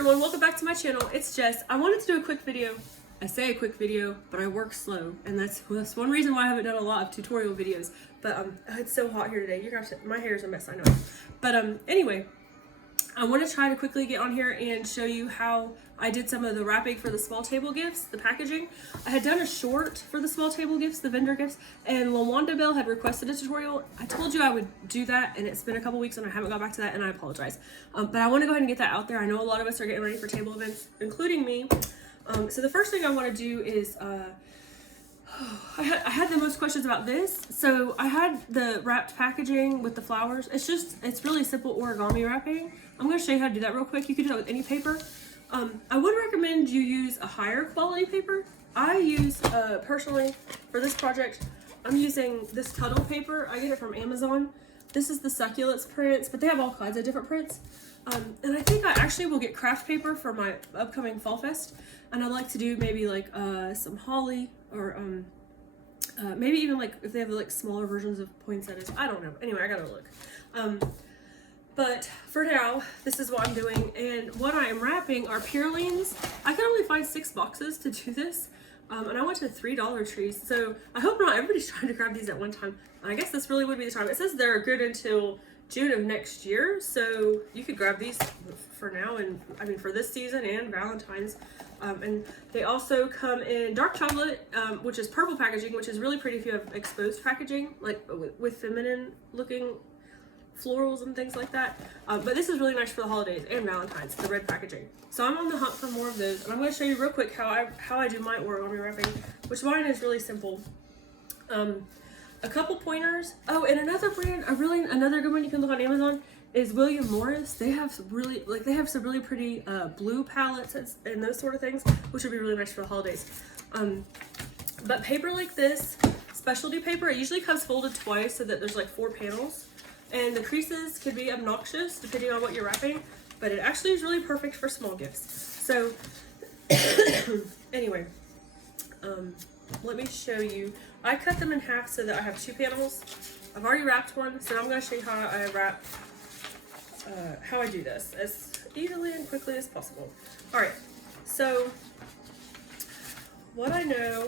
everyone, welcome back to my channel. It's Jess. I wanted to do a quick video. I say a quick video, but I work slow, and that's one reason why I haven't done a lot of tutorial videos. But it's so hot here today. You're gonna have to, my hair is a mess, I know. But anyway, I want to try to quickly get on here and show you how I did some of the wrapping for the small table gifts, the packaging. I had done a short for the small table gifts, the vendor gifts, and LaWanda Bell had requested a tutorial. I told you I would do that, and it's been a couple weeks and I haven't got back to that, and I apologize. But I want to go ahead and get that out there. I know a lot of us are getting ready for table events, including me. So the first thing I want to do is, I had the most questions about this. So I had the wrapped packaging with the flowers. It's really simple origami wrapping. I'm going to show you how to do that real quick. You can do that with any paper. I would recommend you use a higher quality paper. I use, personally, for this project, I'm using this Tuttle paper. I get it from Amazon. This is the succulents prints, but they have all kinds of different prints. And I think I actually will get craft paper for my upcoming Fall Fest. And I'd like to do maybe like some holly or maybe even like if they have like smaller versions of poinsettias. I don't know. Anyway, I gotta look. But for now, this is what I'm doing. And what I am wrapping are purlines. I could only find 6 boxes to do this. And I went to $3 trees. So I hope not everybody's trying to grab these at one time. I guess this really would be the time. It says they're good until June of next year. So you could grab these for now and I mean for this season and Valentine's. And they also come in dark chocolate, which is purple packaging, which is really pretty if you have exposed packaging, like with feminine looking florals and things like that. But this is really nice for the holidays and Valentine's, the red packaging. So I'm on the hunt for more of those, and I'm going to show you real quick how I do my origami wrapping, which mine is really simple. A couple pointers. Oh, and another brand, another good one you can look on Amazon is William Morris. They have some really pretty blue palettes and those sort of things, which would be really nice for the holidays. But paper like this, specialty paper, it usually comes folded twice so that there's like 4 panels. And the creases could be obnoxious depending on what you're wrapping, but it actually is really perfect for small gifts. So anyway, let me show you. I cut them in half so that I have 2 panels. I've already wrapped one, so I'm going to show you how I wrap, how I do this as easily and quickly as possible. All right, so what I know,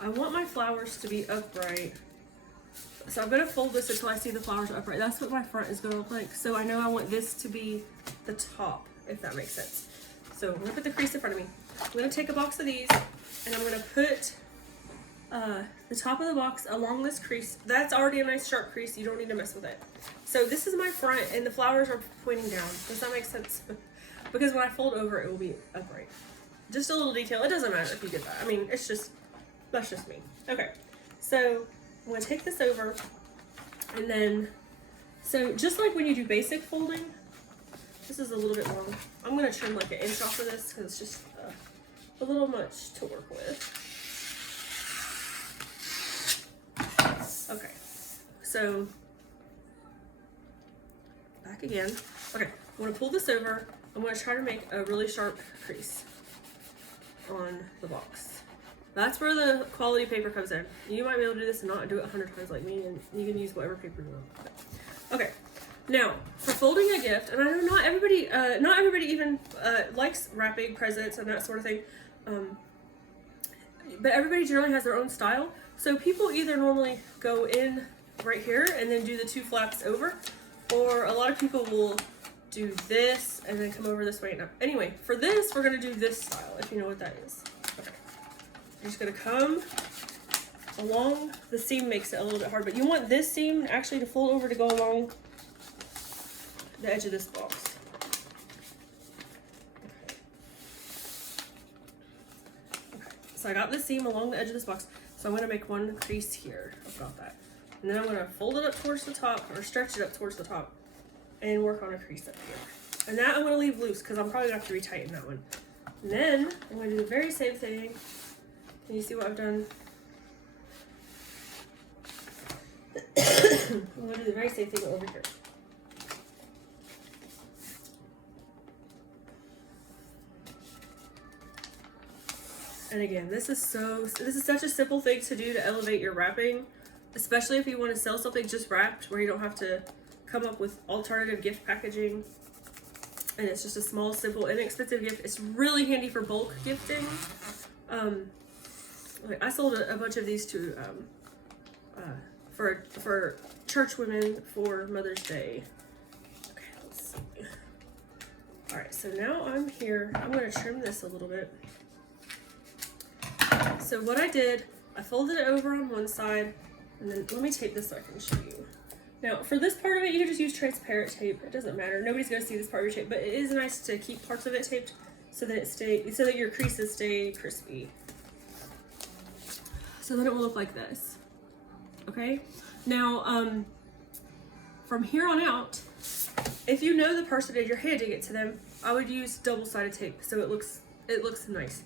I want my flowers to be upright. So I'm going to fold this until I see the flowers upright. That's what my front is going to look like. So I know I want this to be the top, if that makes sense. So I'm going to put the crease in front of me. I'm going to take a box of these, and I'm going to put the top of the box along this crease. That's already a nice sharp crease. You don't need to mess with it. So this is my front, and the flowers are pointing down. Does that make sense? Because when I fold over, it will be upright. Just a little detail. It doesn't matter if you get that. I mean, that's just me. Okay, so I'm going to take this over, and then, so just like when you do basic folding, this is a little bit long. I'm going to trim like 1 inch off of this because it's just a little much to work with. Okay, so back again. Okay, I'm going to pull this over. I'm going to try to make a really sharp crease on the box. That's where the quality paper comes in. You might be able to do this and not do it 100 times like me, and you can use whatever paper you want. Okay, now for folding a gift, and I know not everybody even likes wrapping presents and that sort of thing, but everybody generally has their own style. So people either normally go in right here and then do the 2 flaps over, or a lot of people will do this and then come over this way and up. Anyway, for this, we're going to do this style, if you know what that is. You're just going to come along. The seam makes it a little bit hard, but you want this seam actually to fold over to go along the edge of this box. Okay, so I got this seam along the edge of this box, so I'm going to make 1 crease here. I've got that. And then I'm going to fold it up towards the top, or stretch it up towards the top, and work on a crease up here. And that I'm going to leave loose because I'm probably going to have to retighten that one. And then I'm going to do the very same thing. Can you see what I've done? I'm going to do the very same thing over here. And again, this is such a simple thing to do to elevate your wrapping, especially if you want to sell something just wrapped where you don't have to come up with alternative gift packaging and it's just a small, simple, inexpensive gift. It's really handy for bulk gifting. I sold a bunch of these to for church women for Mother's Day. Okay, let's see. All right, so now I'm here. I'm going to trim this a little bit. So what I did, I folded it over on one side, and then let me tape this so I can show you. Now, for this part of it, you can just use transparent tape. It doesn't matter. Nobody's going to see this part of your tape, but it is nice to keep parts of it taped so that your creases stay crispy. So then it will look like this. Okay? Now, from here on out, if you know the person and you're handing it to them, I would use double-sided tape so it looks nice.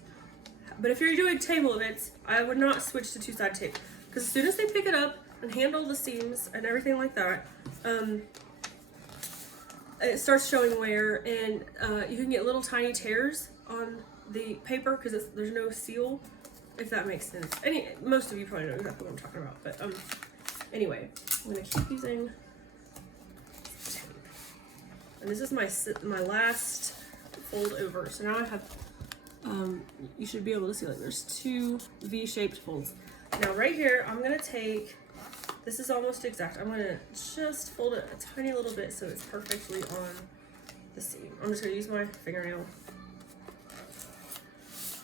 But if you're doing table events, I would not switch to two-sided tape, because as soon as they pick it up and handle the seams and everything like that, it starts showing wear, and you can get little tiny tears on the paper because there's no seal, if that makes sense. Most of you probably know exactly what I'm talking about, but anyway, I'm gonna keep using tape, and this is my last fold over. So now I have, you should be able to see, like, there's two V-shaped folds. Now right here, I'm gonna take, this is almost exact. I'm gonna just fold it a tiny little bit so it's perfectly on the seam. I'm just gonna use my fingernail.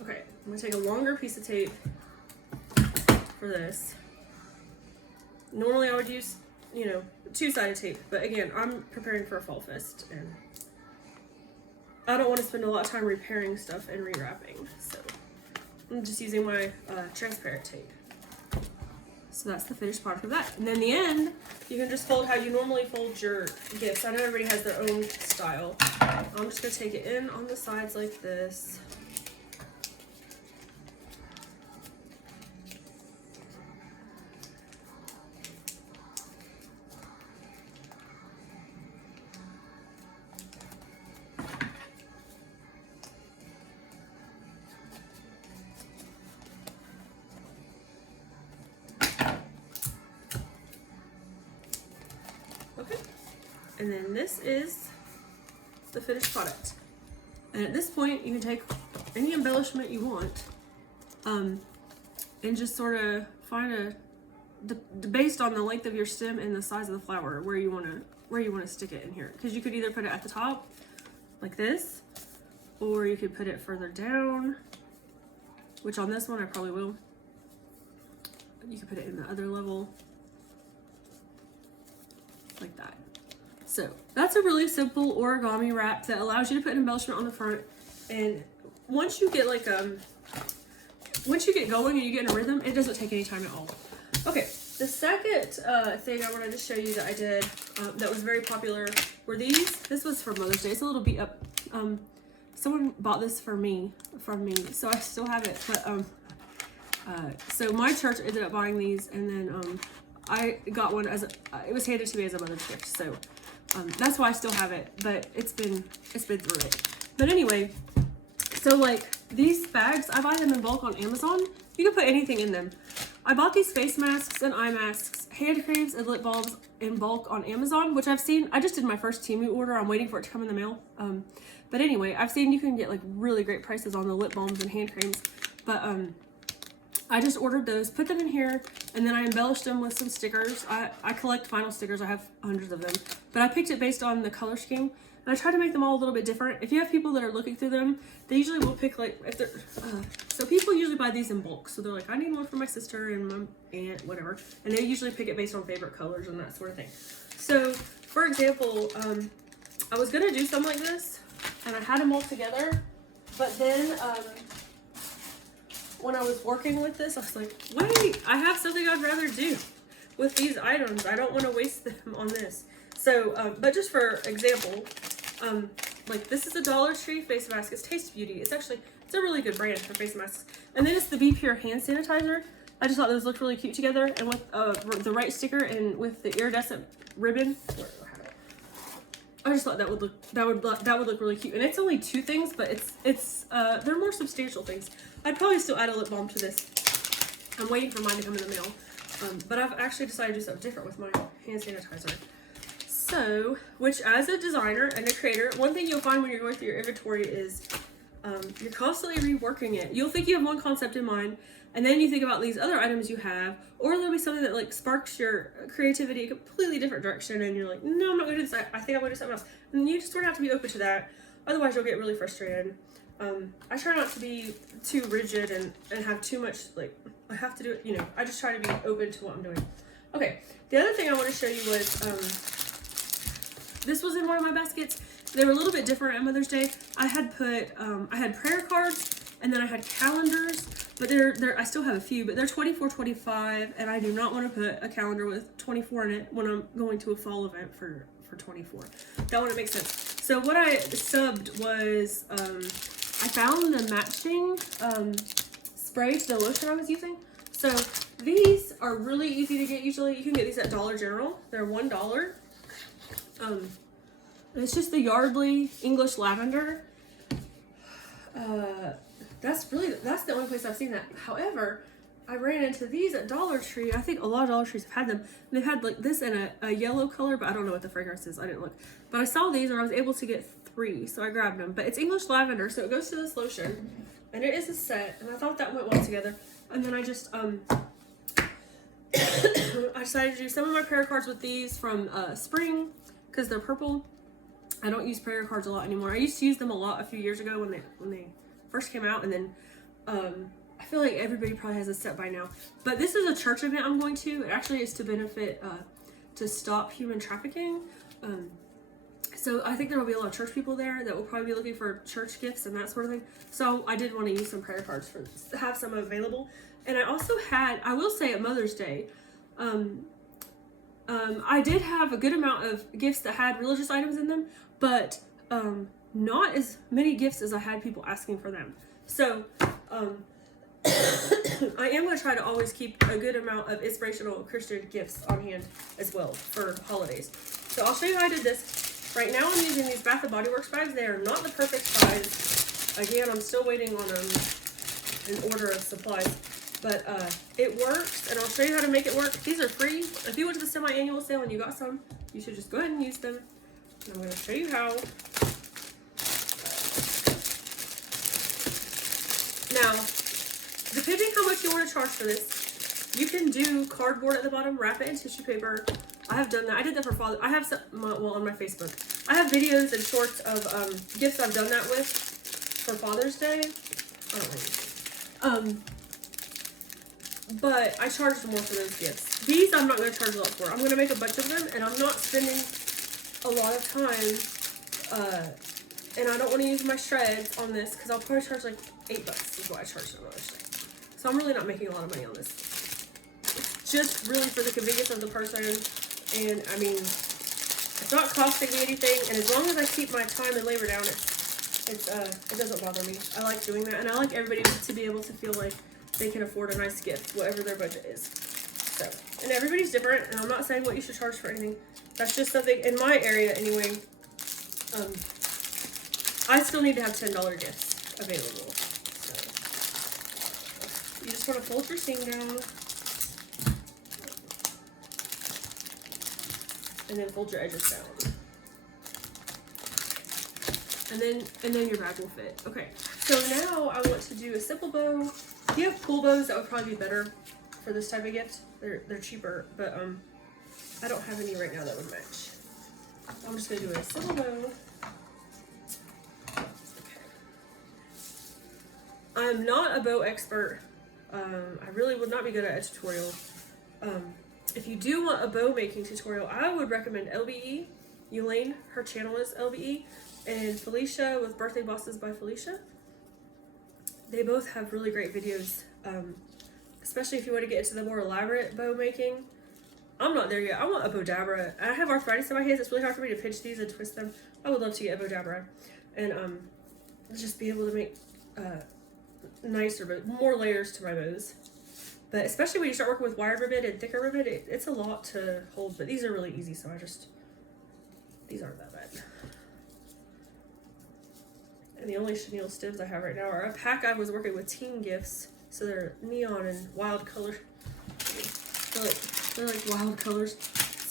Okay, I'm gonna take a longer piece of tape for this. Normally I would use, two-sided tape, but again, I'm preparing for a fall fest, and I don't want to spend a lot of time repairing stuff and rewrapping, so I'm just using my transparent tape. So that's the finished product of that. And then the end, you can just fold how you normally fold your gifts. I know everybody has their own style. I'm just gonna take it in on the sides like this. Okay, and then this is the finished product. And at this point, you can take any embellishment you want, and just sort of find based on the length of your stem and the size of the flower, where you want to stick it in here. Because you could either put it at the top, like this, or you could put it further down, which on this one I probably will. You could put it in the other level, like that. So that's a really simple origami wrap that allows you to put an embellishment on the front. And once you get once you get going and you get in a rhythm, it doesn't take any time at all. Okay, the second thing I wanted to show you that I did that was very popular were these. This was for Mother's Day. It's a little beat up. Someone bought this from me, so I still have it. But so my church ended up buying these, and then I got one as it was handed to me as a mother's gift. So that's why I still have it. But it's been through it. But anyway, so like these bags, I buy them in bulk on Amazon. You can put anything in them. I bought these face masks and eye masks, hand creams, and lip balms in bulk on Amazon, which I've seen. I just did my first Temu order. I'm waiting for it to come in the mail. But anyway, I've seen you can get like really great prices on the lip balms and hand creams. But I just ordered those, put them in here, and then I embellished them with some stickers. I collect vinyl stickers. I have hundreds of them. But I picked it based on the color scheme. And I try to make them all a little bit different. If you have people that are looking through them, they usually will pick like, if they're, so people usually buy these in bulk. So they're like, I need one for my sister and my aunt, whatever. And they usually pick it based on favorite colors and that sort of thing. So for example, I was gonna do something like this and I had them all together, but then when I was working with this, I was like, wait, I have something I'd rather do with these items. I don't want to waste them on this. So, but just for example, like this is a Dollar Tree face mask. It's Taste Beauty. It's a really good brand for face masks. And then it's the Be Pure hand sanitizer. I just thought those looked really cute together, and with the right sticker and with the iridescent ribbon. I just thought that would look really cute. And it's only two things, but they're more substantial things. I'd probably still add a lip balm to this. I'm waiting for mine to come in the mail. But I've actually decided to do something different with my hand sanitizer. So, which as a designer and a creator, one thing you'll find when you're going through your inventory is you're constantly reworking it. You'll think you have one concept in mind, and then you think about these other items you have, or there'll be something that like sparks your creativity a completely different direction, and you're like, no, I'm not gonna do this. I think I'm gonna do something else. And you just sort of have to be open to that. Otherwise, you'll get really frustrated. I try not to be too rigid and have too much, like, I have to do it, you know, I just try to be open to what I'm doing. Okay, the other thing I want to show you was, this was in one of my baskets. They were a little bit different at Mother's Day. I had put, I had prayer cards, and then I had calendars, but I still have a few, but they're 24, 25, and I do not want to put a calendar with 24 in it when I'm going to a fall event for 24. That wouldn't make sense. So what I subbed was, I found the matching spray to the lotion I was using. So these are really easy to get. Usually you can get these at Dollar General. They're $1. It's just the Yardley English Lavender. That's the only place I've seen that. However, I ran into these at Dollar Tree. I think a lot of Dollar Trees have had them. They've had like this in a yellow color, but I don't know what the fragrance is. I didn't look. But I saw these and I was able to get 3, so I grabbed them. But it's English Lavender, so it goes to this lotion. And it is a set, and I thought that went well together. And then I just, I decided to do some of my prayer cards with these from Spring, because they're purple. I don't use prayer cards a lot anymore. I used to use them a lot a few years ago when they first came out, and then I feel like everybody probably has a set by now. But this is a church event I'm going to. It actually is to benefit, to stop human trafficking. So I think there will be a lot of church people there that will probably be looking for church gifts and that sort of thing. So I did want to use some prayer cards for this, to have some available. And I also had, I will say at Mother's Day, I did have a good amount of gifts that had religious items in them, but not as many gifts as I had people asking for them. So I am going to try to always keep a good amount of inspirational Christian gifts on hand as well for holidays. So I'll show you how I did this. Right now I'm using these Bath & Body Works bags. They are not the perfect size. Again, I'm still waiting on an order of supplies. But it works, and I'll show you how to make it work. These are free. If you went to the semi-annual sale and you got some, you should just go ahead and use them. And I'm going to show you how. Now, depending how much you want to charge for this, you can do cardboard at the bottom, wrap it in tissue paper. I have done that. I did that for Father. I have some, well, on my Facebook. I have videos and shorts of gifts I've done that with for Father's Day. I don't know. But I charged more for those gifts. These I'm not going to charge a lot for. I'm going to make a bunch of them, and I'm not spending a lot of time. And I don't want to use my shreds on this because I'll probably charge like $8 is what I charged on Mother's Day. So I'm really not making a lot of money on this. It's just really for the convenience of the person. And I mean, it's not costing me anything. And as long as I keep my time and labor down, it doesn't bother me. I like doing that, and I like everybody to be able to feel like they can afford a nice gift, whatever their budget is. So, and everybody's different, and I'm not saying what you should charge for anything. That's just something, in my area anyway, I still need to have $10 gifts available. So, you just want to fold your seam down, and then fold your edges down. And then your bag will fit. Okay, so now I want to do a simple bow. If you have pool bows, that would probably be better for this type of gift. They're cheaper, but I don't have any right now that would match. I'm just gonna do a simple bow. Okay. I'm not a bow expert. I really would not be good at a tutorial. If you do want a bow making tutorial, I would recommend LBE. Elaine, her channel is LBE, and Felicia with Birthday Bosses by Felicia. They both have really great videos, especially if you want to get into the more elaborate bow making. I'm not there yet. I want a Bodabra. I have arthritis in my hands. It's really hard for me to pinch these and twist them. I would love to get a Bodabra and just be able to make nicer, but more layers to my bows. But especially when you start working with wire ribbon and thicker ribbon, it's a lot to hold. But these are really easy, so these aren't that bad. And the only chenille stems I have right now are a pack I was working with Teen Gifts. So they're neon and wild color. They're like wild colors.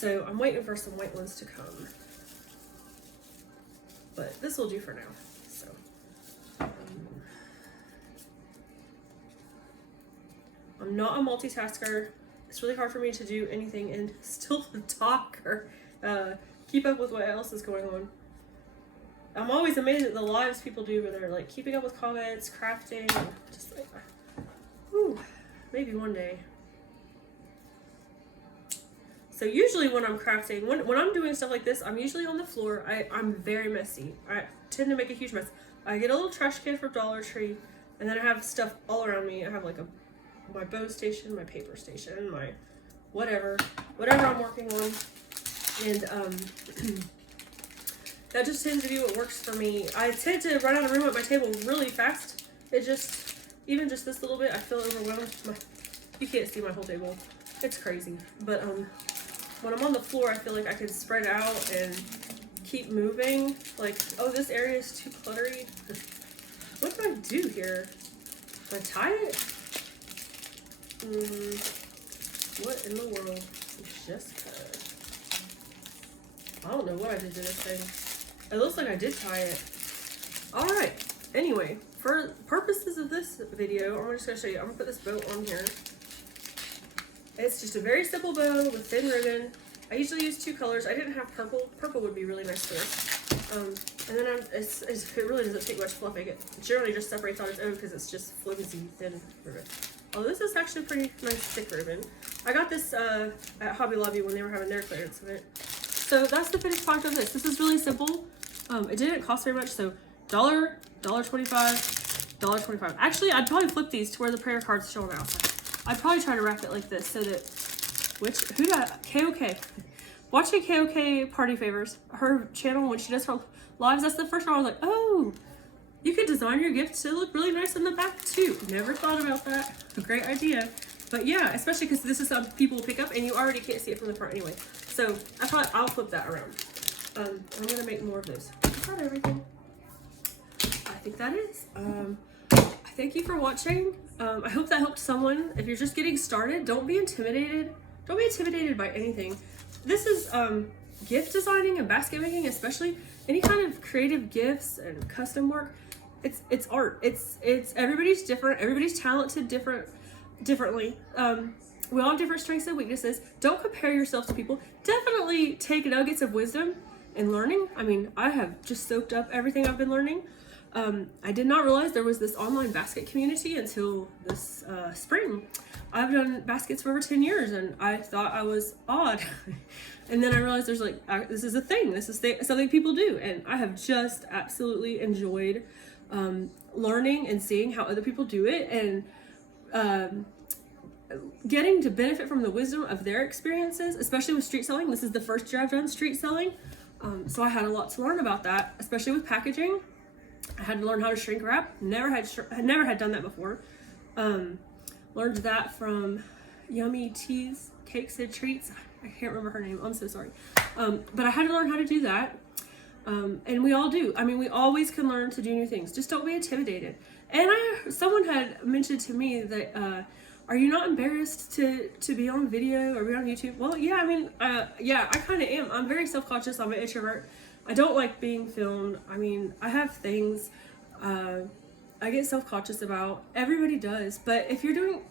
So I'm waiting for some white ones to come. But this will do for now. So I'm not a multitasker. It's really hard for me to do anything and still talk or keep up with what else is going on. I'm always amazed at the lives people do where they're like keeping up with comments, crafting, just like, whew, maybe one day. So usually when I'm crafting, when I'm doing stuff like this, I'm usually on the floor. I'm very messy. I tend to make a huge mess. I get a little trash can from Dollar Tree, and then I have stuff all around me. I have like my bow station, my paper station, my whatever I'm working on, and that just tends to be what works for me. I tend to run out of room at my table really fast. It just, even just this little bit, I feel overwhelmed. You can't see my whole table. It's crazy. But when I'm on the floor, I feel like I can spread out and keep moving. Like, oh, this area is too cluttery. What do I do here? Do I tie it? What in the world? Jessica. I don't know what I did to this thing. It looks like I did tie it. Alright. Anyway, for purposes of this video, I'm just going to show you. I'm going to put this bow on here. It's just a very simple bow with thin ribbon. I usually use 2 colors. I didn't have purple. Purple would be really nice for this. And then it really doesn't take much fluffing. It generally just separates on its own because it's just flimsy, thin ribbon. Oh, this is actually pretty nice thick ribbon. I got this at Hobby Lobby when they were having their clearance of it. So that's the finished product of this. This is really simple. It didn't cost very much, so $1.25, $1.25. Actually, I'd probably flip these to where the prayer cards show on the outside. I'd probably try to wrap it like this so that, KOK. Watching KOK Party Favors, her channel when she does her lives, that's the first time I was like, oh, you could design your gift to look really nice in the back too. Never thought about that. A great idea. But yeah, especially because this is something people will pick up and you already can't see it from the front anyway. So I'll flip that around. I'm gonna make more of those. Is that everything? I think that is. Thank you for watching. I hope that helped someone. If you're just getting started, don't be intimidated. Don't be intimidated by anything. This is gift designing and basket making, especially any kind of creative gifts and custom work. It's art. It's everybody's different. Everybody's talented differently. We all have different strengths and weaknesses. Don't compare yourself to people. Definitely take nuggets of wisdom and learning. I mean, I have just soaked up everything I've been learning. I did not realize there was this online basket community until this spring. I've done baskets for over 10 years and I thought I was odd. And then I realized there's like, this is a thing. This is something people do. And I have just absolutely enjoyed learning and seeing how other people do it and getting to benefit from the wisdom of their experiences, especially with street selling. This is the first year I've done street selling. So I had a lot to learn about that, especially with packaging. I had to learn how to shrink wrap. Never had done that before. Learned that from Yummy Teas, Cakes and Treats. I can't remember her name. I'm so sorry. But I had to learn how to do that. And we all do. I mean, we always can learn to do new things. Just don't be intimidated. And someone had mentioned to me that, are you not embarrassed to be on video or be on YouTube? Well, yeah, I mean, yeah, I kind of am. I'm very self-conscious. I'm an introvert. I don't like being filmed. I mean, I have things I get self-conscious about. Everybody does. But if you're doing,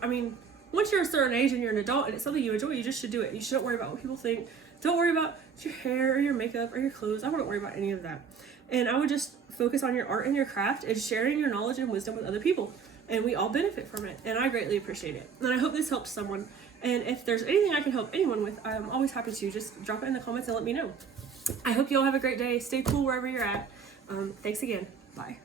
I mean, once you're a certain age and you're an adult and it's something you enjoy, you just should do it. You shouldn't worry about what people think. Don't worry about your hair or your makeup or your clothes. I wouldn't worry about any of that. And I would just focus on your art and your craft and sharing your knowledge and wisdom with other people. And we all benefit from it. And I greatly appreciate it. And I hope this helps someone. And if there's anything I can help anyone with, I'm always happy to. Just drop it in the comments and let me know. I hope you all have a great day. Stay cool wherever you're at. Thanks again. Bye.